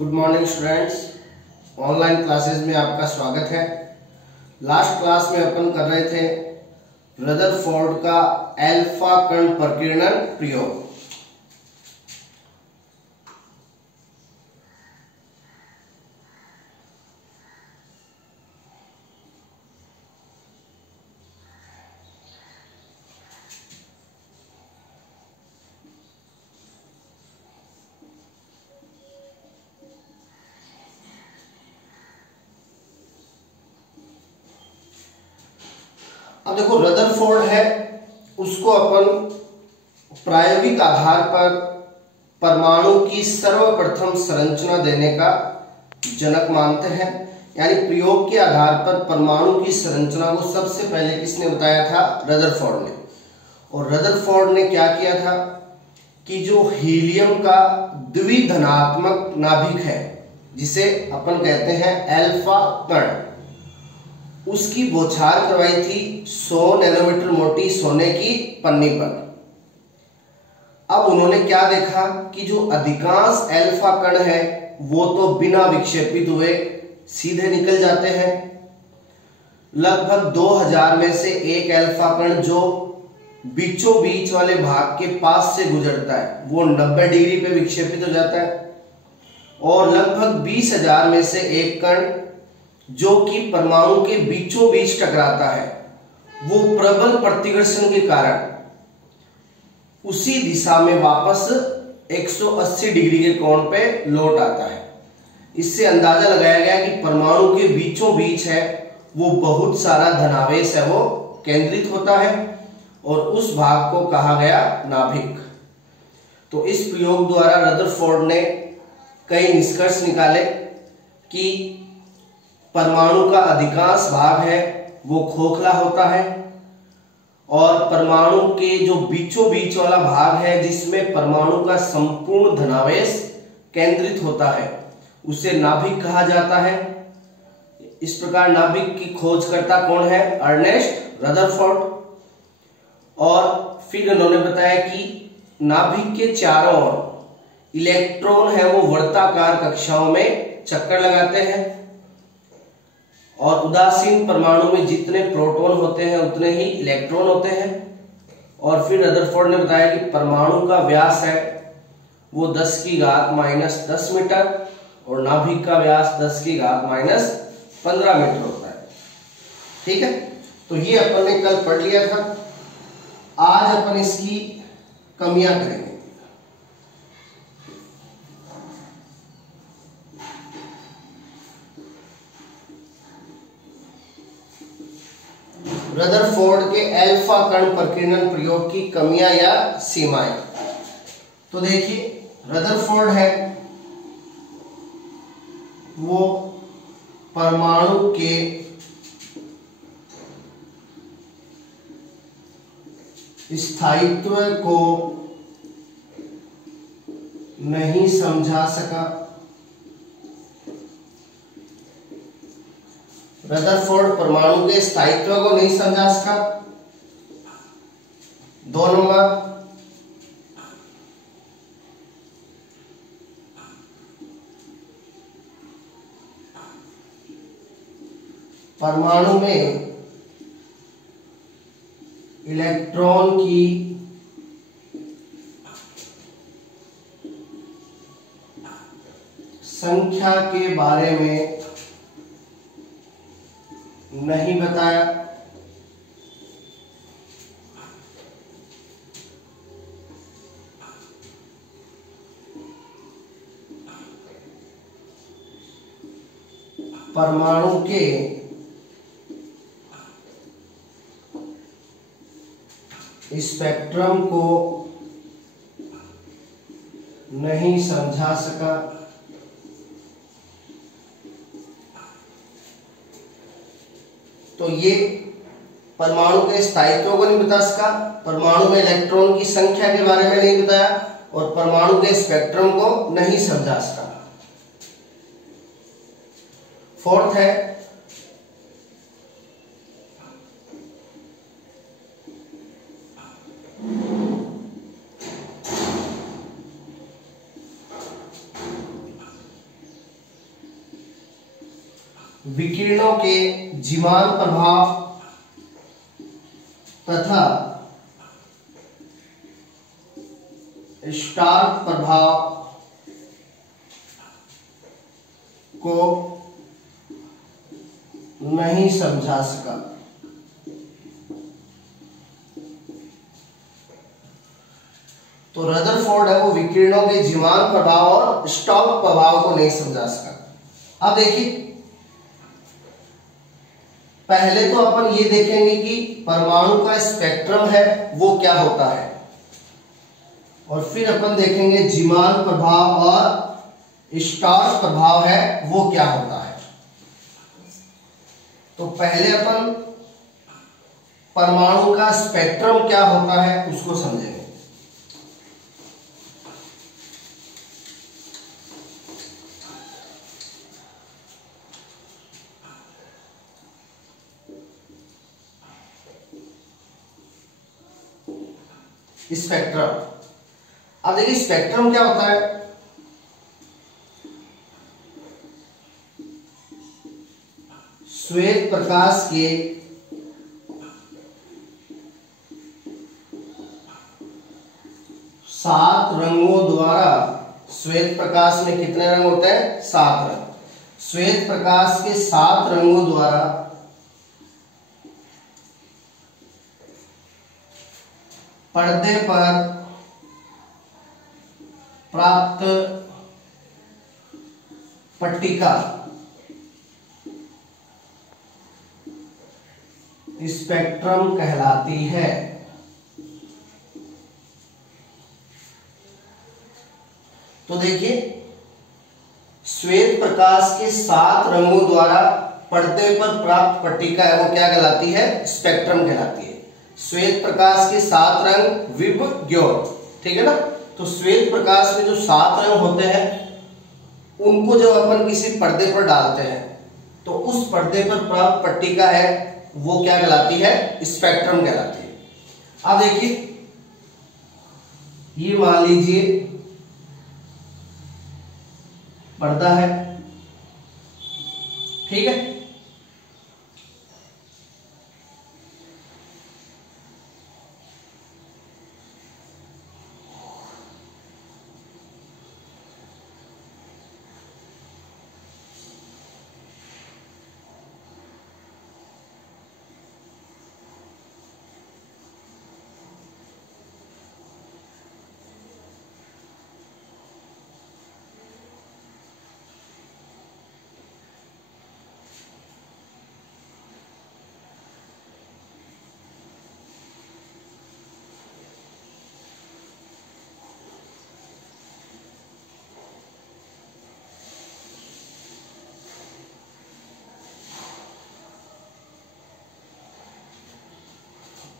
Good morning students. Online classes में आपका स्वागत है। लास्ट क्लास में अपन कर रहे थे रदरफोर्ड का अल्फा कण प्रकीर्णन प्रयोग। अब देखो, रदरफोर्ड है, उसको अपन प्रायोगिक आधार पर परमाणु की सर्वप्रथम संरचना देने का जनक मानते हैं। यानी प्रयोग के आधार पर परमाणु की संरचना को सबसे पहले किसने बताया था? रदरफोर्ड ने। और रदरफोर्ड ने क्या किया था कि जो हीलियम का द्विधनात्मक नाभिक है, जिसे अपन कहते हैं अल्फा कण, उसकी बौछार करवाई थी 100 नैनोमीटर मोटी सोने की पन्नी पर। अब उन्होंने क्या देखा कि जो अधिकांश अल्फा कण है वो तो बिना विक्षेपित हुए सीधे निकल जाते हैं। लगभग 2000 में से एक अल्फा कण जो बीचों बीच वाले भाग के पास से गुजरता है वो 90 डिग्री पे विक्षेपित हो जाता है। और लगभग 20,000 में से एक कण जो कि परमाणु के बीचों बीच टकराता है वो प्रबल प्रतिकर्षण के कारण उसी दिशा में वापस 180 डिग्री के कोण पे लौट आता है। इससे अंदाजा लगाया गया कि परमाणु के बीचों बीच है वो बहुत सारा धनावेश है वो केंद्रित होता है और उस भाग को कहा गया नाभिक। तो इस प्रयोग द्वारा रदरफोर्ड ने कई निष्कर्ष निकाले कि परमाणु का अधिकांश भाग है वो खोखला होता है और परमाणु के जो बीचों बीच वाला भाग है जिसमें परमाणु का संपूर्ण धनावेश केंद्रित होता है उसे नाभिक कहा जाता है। इस प्रकार नाभिक की खोजकर्ता कौन है? Ernest Rutherford. और फिर उन्होंने बताया कि नाभिक के चारों ओर इलेक्ट्रॉन है वो वर्ताकार कक्षाओं में चक्कर लगाते हैं और उदासीन परमाणु में जितने प्रोटॉन होते हैं उतने ही इलेक्ट्रॉन होते हैं। और फिर रदरफोर्ड ने बताया कि परमाणु का व्यास है वो 10⁻⁻10 मीटर और नाभिक का व्यास 10⁻⁻15 मीटर होता है। ठीक है, तो ये अपन ने कल पढ़ लिया था। आज अपन इसकी कमियां करेंगे। रदरफोर्ड के अल्फा कण प्रकीर्णन प्रयोग की कमियां या सीमाएं। तो देखिए, रदरफोर्ड है वो परमाणु के स्थायित्व को नहीं समझा सका। रदरफोर्ड परमाणु के स्थायित्व को नहीं समझा सका। 2 नंबर, परमाणु में इलेक्ट्रॉन की संख्या के बारे में नहीं बताया। परमाणु के स्पेक्ट्रम को नहीं समझा सका। तो ये परमाणु के स्थायित्व को नहीं बता सका, परमाणु में इलेक्ट्रॉन की संख्या के बारे में नहीं बताया और परमाणु के स्पेक्ट्रम को नहीं समझा सका। 4th है विकिरणों के जीवान प्रभाव तथा स्टार्क प्रभाव को नहीं समझा सका। तो रदरफोर्ड है वो विकिरणों के जीवान प्रभाव और स्टॉक प्रभाव को नहीं समझा सका। अब देखिए, पहले तो अपन ये देखेंगे कि परमाणु का स्पेक्ट्रम है वो क्या होता है, और फिर अपन देखेंगे जीवान प्रभाव और स्टार्क प्रभाव है वो क्या होता है। तो पहले अपन परमाणु का स्पेक्ट्रम क्या होता है उसको समझेंगे। स्पेक्ट्रम, अब देखिए स्पेक्ट्रम क्या होता है। श्वेत प्रकाश के सात रंगों द्वारा, श्वेत प्रकाश में कितने रंग होते हैं? 7 रंग। श्वेत प्रकाश के 7 रंगों द्वारा पर्दे पर प्राप्त पट्टिका स्पेक्ट्रम कहलाती है। तो देखिए, श्वेत प्रकाश के 7 रंगों द्वारा पर्दे पर प्राप्त पट्टिका है वो क्या कहलाती है? स्पेक्ट्रम कहलाती है। श्वेत प्रकाश के 7 रंग विबग्योर, ठीक है ना। तो श्वेत प्रकाश में जो 7 रंग होते हैं उनको जब अपन किसी पर्दे पर डालते हैं तो उस पर्दे पर प्राप्त पट्टिका है वो क्या कहलाती है? स्पेक्ट्रम कहलाती है। अब देखिए, ये मान लीजिए पर्दा है, ठीक है।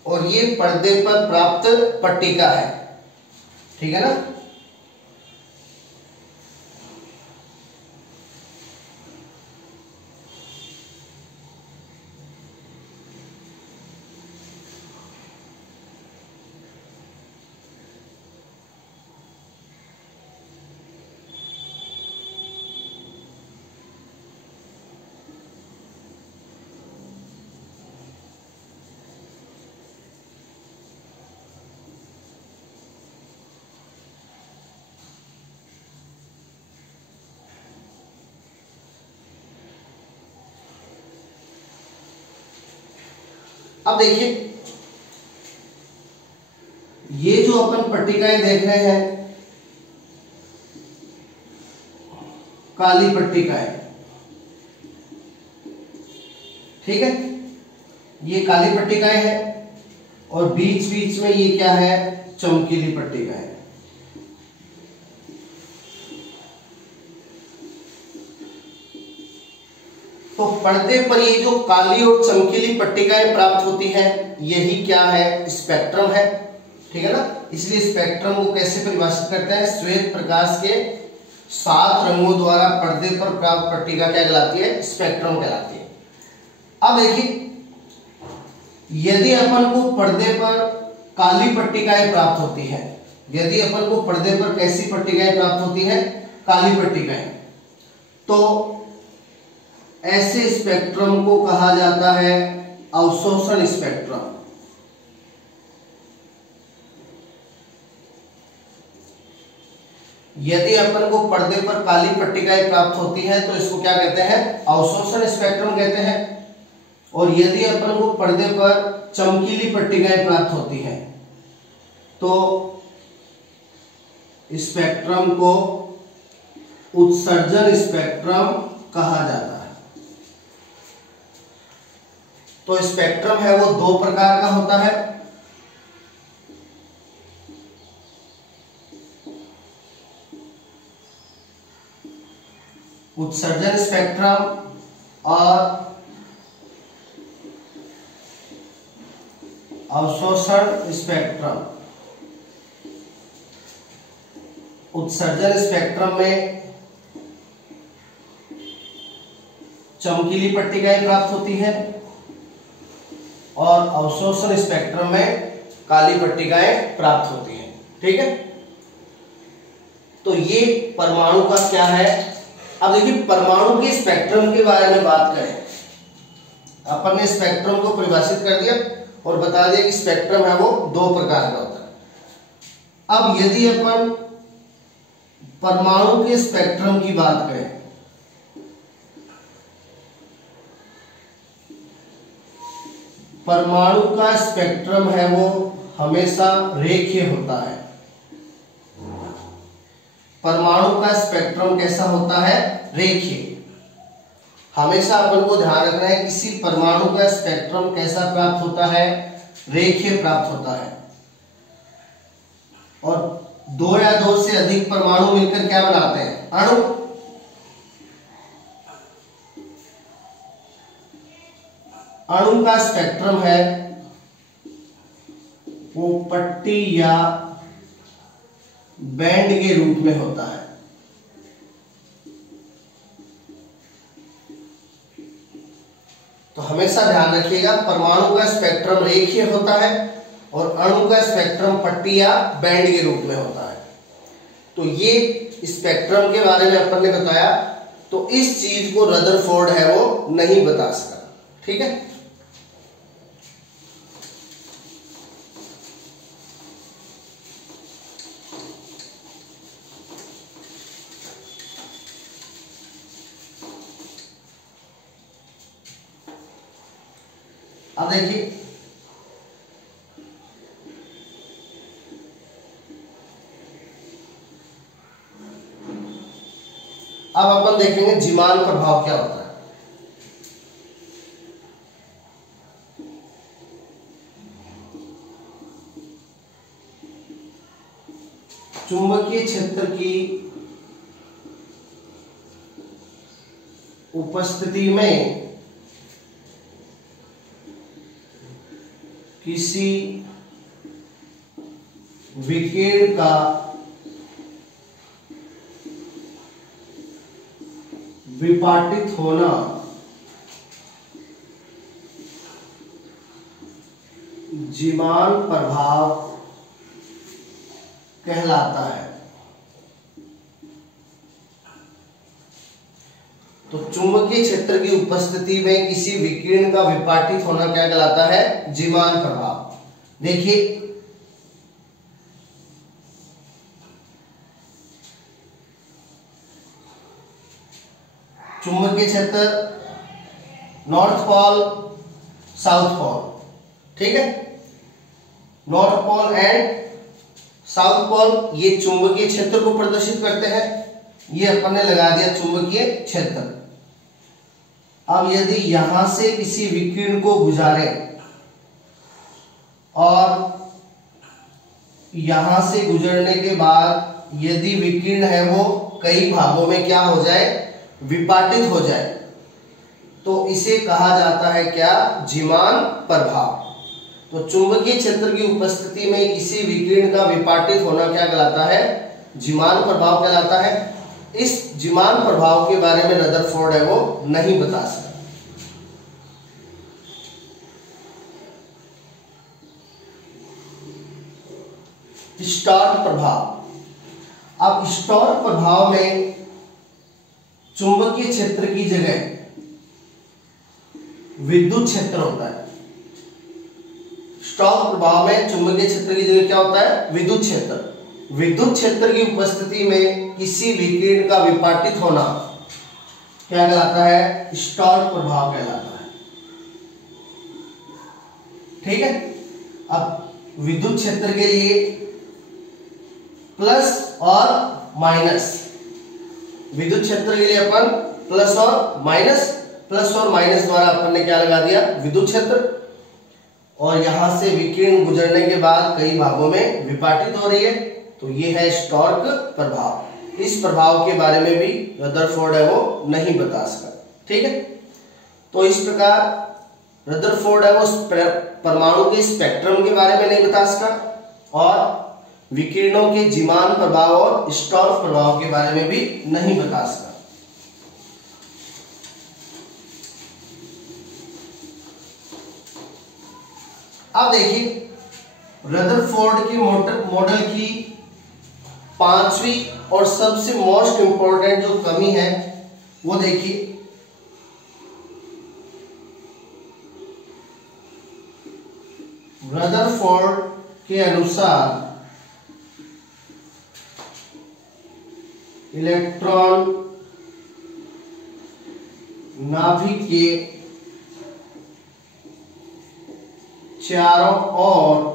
और ये पर्दे पर प्राप्त पट्टिका है, ठीक है ना। अब देखिए, ये जो अपन पट्टिकाएं देख रहे हैं, काली पट्टिकाएं, ठीक है, ये काली पट्टिकाएं हैं और बीच बीच में ये क्या है? चमकीली पट्टिकाएं। तो पर्दे पर ये जो काली और चमकीली पट्टिकाएं प्राप्त होती हैं यही क्या है? स्पेक्ट्रम है, ठीक है ना। इसलिए स्पेक्ट्रम को कैसे परिभाषित करते हैं? श्वेत प्रकाश के 7 रंगों द्वारा पर्दे पर प्राप्त पट्टिका क्या कहलाती है? स्पेक्ट्रम कहलाती है। अब देखिए, यदि अपन को पर्दे पर काली पट्टिकाएं प्राप्त होती है, यदि अपन को पर्दे पर कैसी पट्टिकाएं प्राप्त होती है? काली पट्टिकाएं, तो ऐसे स्पेक्ट्रम को कहा जाता है अवशोषण स्पेक्ट्रम। यदि अपन को पर्दे पर काली पट्टिकाएं प्राप्त होती हैं तो इसको क्या कहते हैं, अवशोषण स्पेक्ट्रम कहते हैं। और यदि अपन को पर्दे पर चमकीली पट्टिकाएं प्राप्त होती हैं तो स्पेक्ट्रम को उत्सर्जन स्पेक्ट्रम कहा जाता है। तो स्पेक्ट्रम है वो दो प्रकार का होता है। उत्सर्जन स्पेक्ट्रम और अवशोषण स्पेक्ट्रम। उत्सर्जन स्पेक्ट्रम में चमकीली पट्टिकाएं प्राप्त होती हैं और अवशोषण स्पेक्ट्रम में काली पट्टिकाएं प्राप्त होती हैं। ठीक है, तो ये परमाणु का क्या है। अब देखिए परमाणु के स्पेक्ट्रम के बारे में बात करें। अपन ने स्पेक्ट्रम को परिभाषित कर दिया और बता दिया कि स्पेक्ट्रम है वो दो प्रकार का होता है। अब यदि अपन परमाणु के स्पेक्ट्रम की बात करें, परमाणु का स्पेक्ट्रम है वो हमेशा रेखीय होता है। परमाणु का स्पेक्ट्रम कैसा होता है, रेखीय। हमेशा अपन को ध्यान रखना है किसी परमाणु का स्पेक्ट्रम कैसा प्राप्त होता है, रेखीय प्राप्त होता है। और दो या दो से अधिक परमाणु मिलकर क्या बनाते हैं, अणु। अणु का स्पेक्ट्रम है वो पट्टी या बैंड के रूप में होता है। तो हमेशा ध्यान रखिएगा परमाणु का स्पेक्ट्रम रेखीय होता है और अणु का स्पेक्ट्रम पट्टी या बैंड के रूप में होता है। तो ये स्पेक्ट्रम के बारे में अपन ने बताया। तो इस चीज को रदरफोर्ड है वो नहीं बता सका। ठीक है, अब देखिए अब अपन देखेंगे जीमान प्रभाव क्या होता है। चुंबकीय क्षेत्र की उपस्थिति में किसी विकिरण का विपाटित होना जीमान प्रभाव कहलाता है। तो चुंबकीय क्षेत्र की उपस्थिति में किसी विकिरण का विपाटित होना क्या कहलाता है, जीमान प्रभाव। देखिए चुंबकीय क्षेत्र नॉर्थ पोल साउथ पोल, ठीक है, north pole and south pole ये चुंबकीय क्षेत्र को प्रदर्शित करते हैं। ये अपन ने लगा दिया चुंबकीय क्षेत्र। अब यदि यहां से किसी विकिरण को गुजारे और यहां से गुजरने के बाद यदि विकिरण है वो कई भागों में क्या हो जाए, विपाटित हो जाए, तो इसे कहा जाता है क्या, जीमान प्रभाव। तो चुंबकीय क्षेत्र की उपस्थिति में किसी विकिरण का विपाटित होना क्या कहलाता है, जीमान प्रभाव कहलाता है। इस जीमान प्रभाव के बारे में रदरफोर्ड है वो नहीं बता सकता। स्टॉर्क प्रभाव। अब स्टॉर्क प्रभाव में चुंबकीय क्षेत्र की जगह विद्युत क्षेत्र होता है। स्टोक्स प्रभाव में चुंबकीय क्षेत्र की जगह क्या होता है? विद्युत क्षेत्र। विद्युत क्षेत्र की उपस्थिति में किसी विकिरण का विपाटित होना क्या कहलाता है? स्टोक्स प्रभाव कहलाता है। ठीक है। अब विद्युत क्षेत्र के लिए प्लस और माइनस, विद्युत क्षेत्र के लिए अपन प्लस और माइनस द्वारा अपन ने क्या लगा दिया? विद्युत क्षेत्र। और यहां से विकिरण गुजरने के बाद कई भागों में विपाटित हो रही है, तो ये है स्टोक्स प्रभाव। इस प्रभाव के बारे में भी रदरफोर्ड है वो नहीं बता सका। ठीक है। तो इस प्रकार रदरफोर्ड है वो परमाणु के स्पेक्ट्रम के बारे में नहीं बता सका और विकिरणों के जीमान प्रभाव और स्टोक्स प्रभाव के बारे में भी नहीं बता सका। अब देखिए रदरफोर्ड की मॉडल की पांचवी और सबसे मोस्ट इंपॉर्टेंट जो कमी है वो देखिए, रदरफोर्ड के अनुसार इलेक्ट्रॉन नाभिक के चारों ओर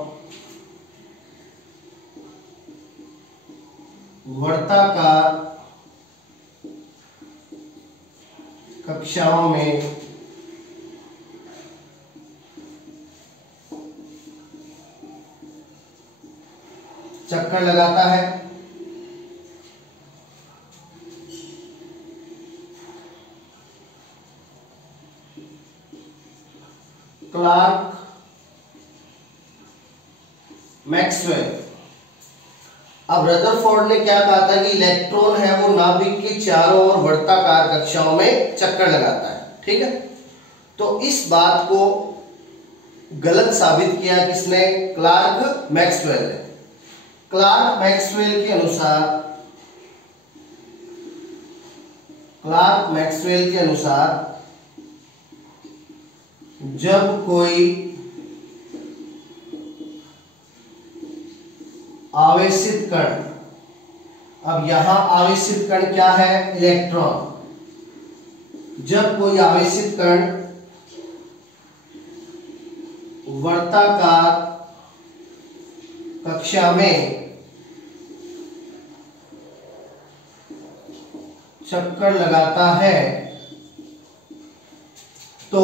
वर्ताकार कक्षाओं में चक्कर लगाता है। Clark Maxwell. अब रदरफोर्ड ने क्या कहा था कि इलेक्ट्रॉन है वो नाभिक के चारों ओर वर्ताकार कक्षाओं में चक्कर लगाता है। ठीक है। तो इस बात को गलत साबित किया किसने? क्लार्क मैक्सवेल ने। क्लार्क मैक्सवेल के अनुसार जब कोई आवेशित कण, अब यहां आवेशित कण क्या है? इलेक्ट्रॉन। जब कोई आवेशित कण वर्ताकार कक्षा में चक्कर लगाता है तो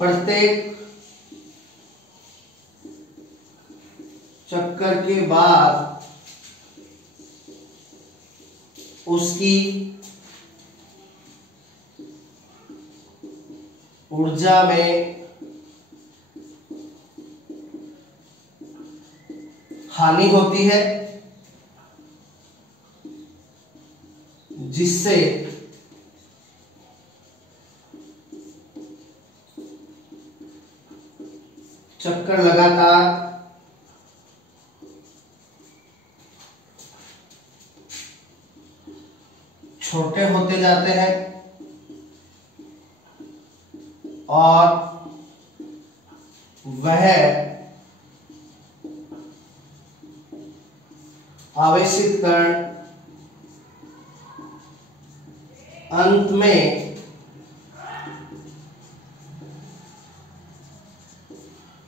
प्रत्येक चक्कर के बाद उसकी ऊर्जा में हानि होती है, जिससे चक्कर लगातार छोटे होते जाते हैं और वह आवेशित कण अंत में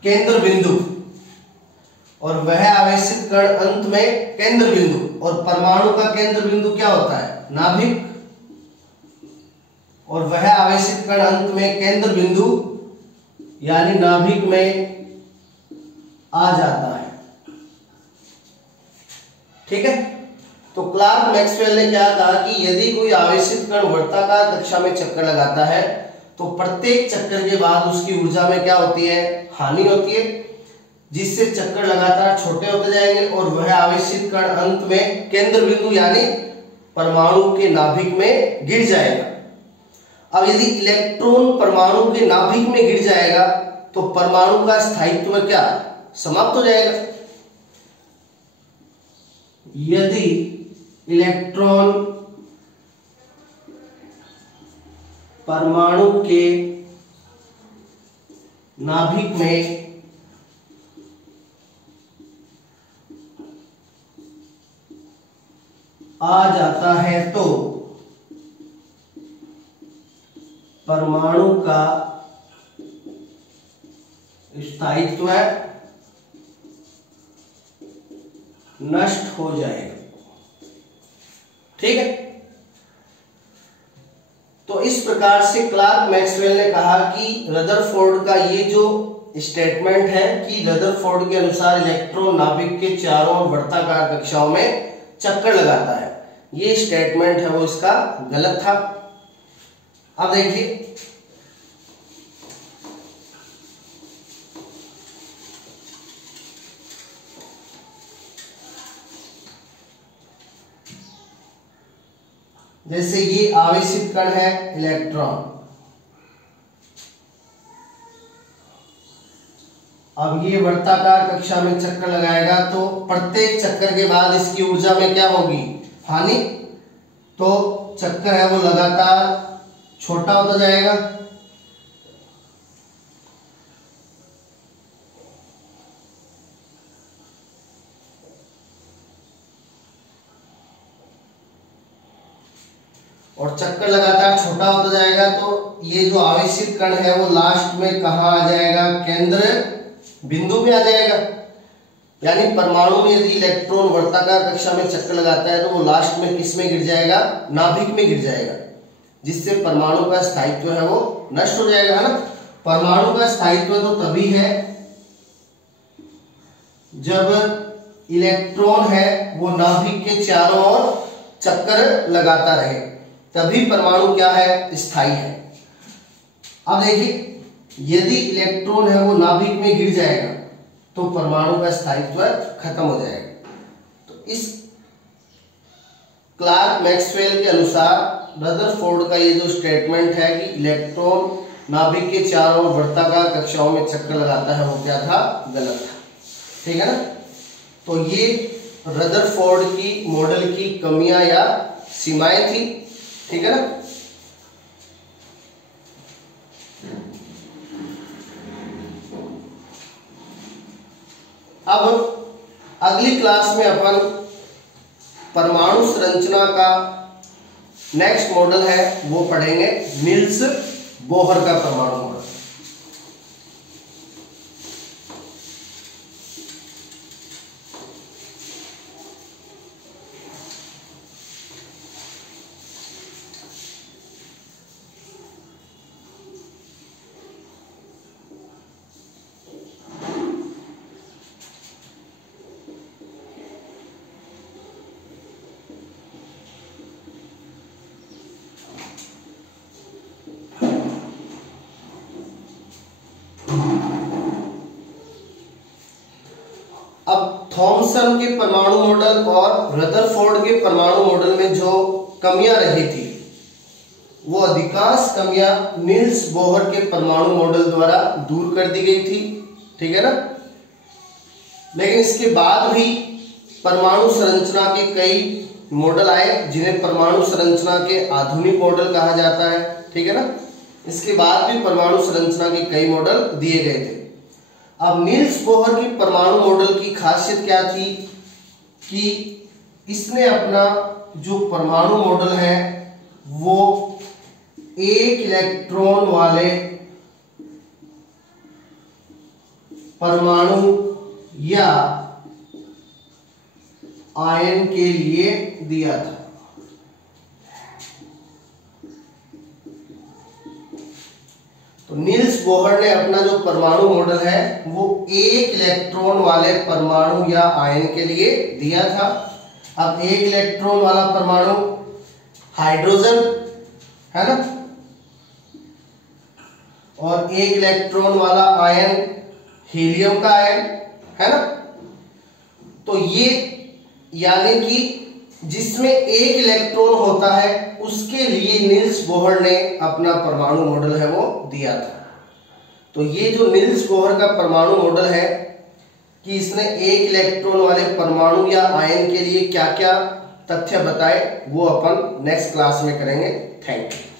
केंद्र बिंदु, और वह आवेशित कण अंत में केंद्र बिंदु, और परमाणु का केंद्र बिंदु क्या होता है? नाभिक। और वह आवेशित कण अंत में केंद्र बिंदु यानी नाभिक में आ जाता है। ठीक है। तो क्लार्क मैक्सवेल ने क्या कहा कि यदि कोई आवेशित कण वर्ताकार कक्षा में चक्कर लगाता है तो प्रत्येक चक्कर के बाद उसकी ऊर्जा में क्या होती है? हानि होती है, जिससे चक्कर लगातार छोटे होते जाएंगे और वह आवेशित कण अंत में केंद्र बिंदु यानी परमाणु के नाभिक में गिर जाएगा। अब यदि इलेक्ट्रॉन परमाणु के नाभिक में गिर जाएगा तो परमाणु का स्थायित्व क्या? समाप्त हो जाएगा। यदि इलेक्ट्रॉन परमाणु के नाभिक में आ जाता है तो परमाणु का स्थायित्व नष्ट हो जाएगा। ठीक है, तो इस प्रकार से क्लार्क मैक्सवेल ने कहा कि रदरफोर्ड का ये जो स्टेटमेंट है कि रदरफोर्ड के अनुसार इलेक्ट्रॉन नाभिक के चारों ओर वर्ताकार कक्षाओं में चक्कर लगाता है, ये स्टेटमेंट है वो इसका गलत था। अब देखिए जैसे ये आवेशित कण है इलेक्ट्रॉन, अब ये वर्ताकार कक्षा में चक्कर लगाएगा तो प्रत्येक चक्कर के बाद इसकी ऊर्जा में क्या होगी, हानि। तो चक्कर है वो लगातार छोटा होता जाएगा। और चक्कर लगातार छोटा होता जाएगा तो ये जो आवेशित कण है वो लास्ट में कहाँ आ जाएगा, केंद्र बिंदु पे आ जाएगा। यानी परमाणु में यदि इलेक्ट्रॉन वर्ताकार कक्षा में चक्कर लगाता है तो वो लास्ट में किस में गिर जाएगा, नाभिक में गिर जाएगा, जिससे परमाणु का स्थायित्व है वो नष्ट हो जाएगा, है ना। परमाणु का स्थायित्व तो तभी है जब इलेक्ट्रॉन है वो नाभिक के चारों ओर चक्कर लगाता रहे, तभी परमाणु क्या है, स्थायी है। अब देखिए यदि इलेक्ट्रॉन है वो नाभिक में गिर जाएगा तो परमाणु का स्थायित्व खत्म हो जाएगा। तो इस क्लार्क मैक्सवेल के अनुसार रदरफोर्ड का ये जो स्टेटमेंट है कि इलेक्ट्रॉन नाभिक के चारों ओर वर्ताकार कक्षाओं में चक्कर लगाता है, वो क्या था, गलत था। ठीक है ना। तो ये रदरफोर्ड की मॉडल की कमियां या सीमाएं थी। ठीक है ना। अब अगली क्लास में अपन परमाणु संरचना का नेक्स्ट मॉडल है वो पढ़ेंगे, नील्स बोहर का परमाणु मॉडल। अब थॉमसन के परमाणु मॉडल और रदरफोर्ड के परमाणु मॉडल में जो कमियां रही थी वो अधिकांश कमियां नील्स बोहर के परमाणु मॉडल द्वारा दूर कर दी गई थी। ठीक है ना। लेकिन इसके बाद भी परमाणु संरचना के कई मॉडल आए जिन्हें परमाणु संरचना के आधुनिक मॉडल कहा जाता है। ठीक है ना। इसके बाद भी परमाणु संरचना के कई मॉडल दिए गए थे। अब नील्स बोहर की परमाणु मॉडल की खासियत क्या थी कि इसने अपना जो परमाणु मॉडल है वो एक इलेक्ट्रॉन वाले परमाणु या आयन के लिए दिया था। तो नील्स बोहर ने अपना जो परमाणु मॉडल है वो एक इलेक्ट्रॉन वाले परमाणु या आयन के लिए दिया था। अब एक इलेक्ट्रॉन वाला परमाणु हाइड्रोजन है ना, और एक इलेक्ट्रॉन वाला आयन हीलियम का आयन है ना। तो ये यानी कि जिसमें एक इलेक्ट्रॉन होता है उसके लिए नील्स बोहर ने अपना परमाणु मॉडल है वो दिया था। तो ये जो नील्स बोहर का परमाणु मॉडल है कि इसने एक इलेक्ट्रॉन वाले परमाणु या आयन के लिए क्या क्या तथ्य बताए वो अपन नेक्स्ट क्लास में करेंगे। Thank you.